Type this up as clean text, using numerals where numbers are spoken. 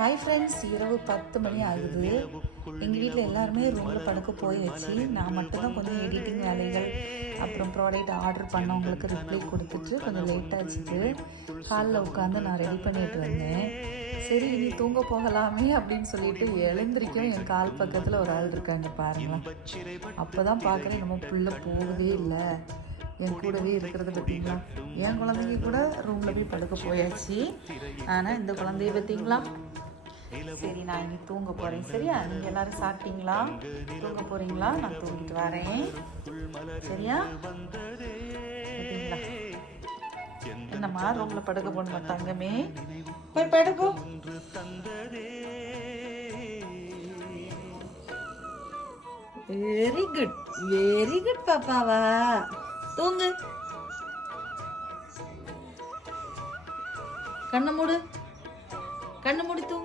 Hi friends, இரவு 10 மணி ஆகுது. எங்கள் வீட்டில் எல்லாருமே ரூமில் படுக்க போயாச்சு. நான் மட்டும்தான் கொஞ்சம் எடிட்டிங் வேலைகள் அப்புறம் ப்ராடக்ட் ஆர்டர் பண்ணவங்களுக்கு ரிப்ளை கொடுத்துட்டு கொஞ்சம் லேட் ஆச்சுட்டு ஹாலில் உட்காந்து நான் ரெடி பண்ணிட்டு இருந்தேன். சரி இனி தூங்க போகலாமே அப்படின்னு சொல்லிட்டு எழுந்திரிக்கும் என் கால் பக்கத்தில் ஒரு ஆள் இருக்காங்க பாருங்களேன். அப்போ தான் பார்க்குறேன் நம்ம புள்ள போகவே இல்லை, என் கூடவே இருக்கிறத பார்த்தீங்களா. என் குழந்தைங்க கூட ரூமில் போய் படுக்க போயாச்சு. ஆனால் இந்த குழந்தைய பார்த்தீங்களா. சரி நான் இனி தூங்க போகிறேன். சரியா, நீங்கள் எல்லோரும் சாப்பிட்டீங்களா? தூங்க போகிறீங்களா? நான் தூங்கிட்டு வரேன். சரியா, பார்த்தீங்களா என்னம்மா ரூமில் படுக்க போகணுமா தங்கமே? போய் படுப்போம். வெரி குட், வெரி குட் பாப்பாவா. தூங்கு, கண்ணை மூடு, கண்ணை மூடி தூங்கு.